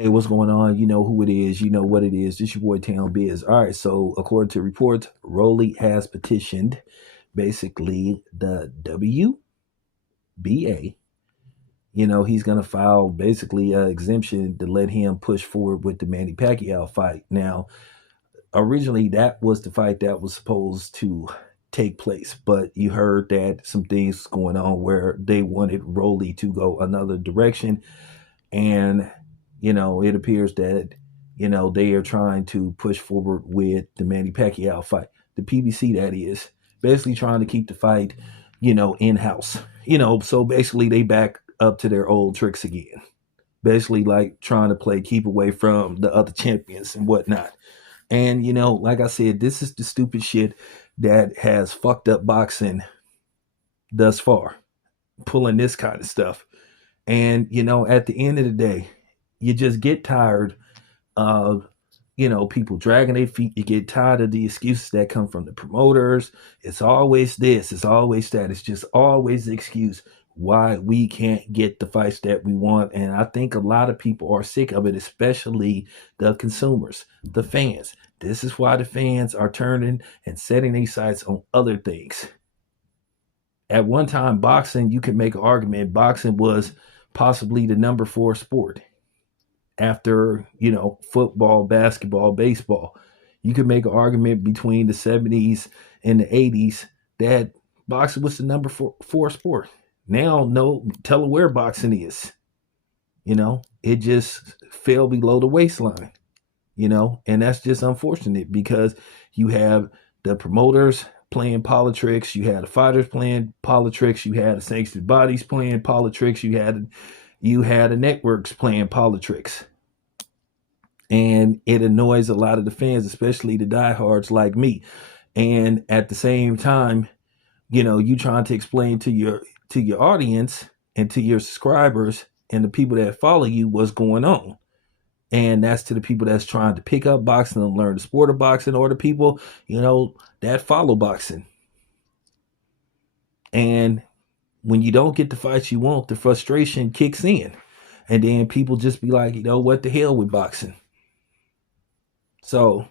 Hey, what's going on? You know who it is. You know what it is. This your boy Town Biz. All right. So according to reports, Rowley has petitioned basically the WBA. He's going to file basically an exemption to let him push forward with the Manny Pacquiao fight. Now, originally that was the fight that was supposed to take place, but you heard that some things going on where they wanted Rowley to go another direction, and it appears that they are trying to push forward with the Manny Pacquiao fight, the PBC, that is basically trying to keep the fight in house. So basically they back up to their old tricks again, basically like trying to play keep away from the other champions and whatnot. And like I said, this is the stupid shit that has fucked up boxing thus far, pulling this kind of stuff. And at the end of the day, you just get tired of people dragging their feet. You get tired of the excuses that come from the promoters. It's always this, it's always that. It's just always the excuse why we can't get the fights that we want. And I think a lot of people are sick of it, especially the consumers, the fans. This is why the fans are turning and setting their sights on other things. At one time, boxing, you could make an argument, boxing was possibly the number 4 sport after, football, basketball, baseball. You could make an argument between the 70s and the 80s that boxing was the number four sport. Now, no, tell where boxing is. It just fell below the waistline, and that's just unfortunate because you have the promoters playing politics, you had the fighters playing politics, you had the sanctioned bodies playing politics, you had the networks playing politics. And it annoys a lot of the fans, especially the diehards like me. And at the same time, you trying to explain to your audience and to your subscribers and the people that follow you what's going on. And that's to the people that's trying to pick up boxing and learn the sport of boxing, or the people, that follow boxing. And when you don't get the fights you want, the frustration kicks in. And then people just be like, what the hell with boxing? So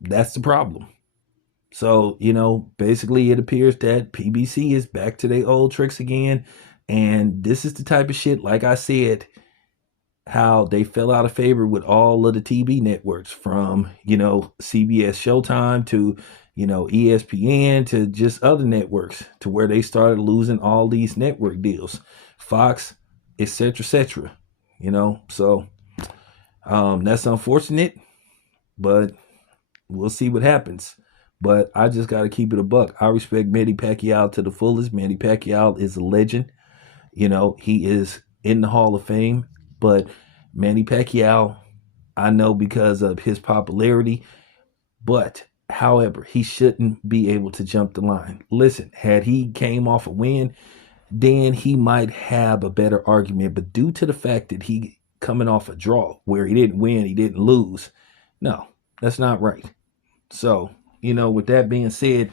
that's the problem. So, basically it appears that PBC is back to their old tricks again. And this is the type of shit, like I said, how they fell out of favor with all of the TV networks, from, CBS Showtime to, ESPN, to just other networks, to where they started losing all these network deals, Fox, etc., etc. So that's unfortunate, but we'll see what happens. But I just got to keep it a buck. I respect Manny Pacquiao to the fullest. Manny Pacquiao is a legend. He is in the Hall of Fame. But Manny Pacquiao, I know because of his popularity. But, however, he shouldn't be able to jump the line. Listen, had he came off a win, then he might have a better argument. But due to the fact that he coming off a draw where he didn't win, he didn't lose, no, that's not right. So, with that being said,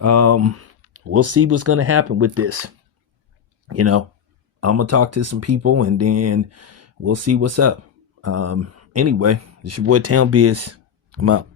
we'll see what's going to happen with this. I'm going to talk to some people and then we'll see what's up. Anyway, it's your boy Town Biz. I'm out.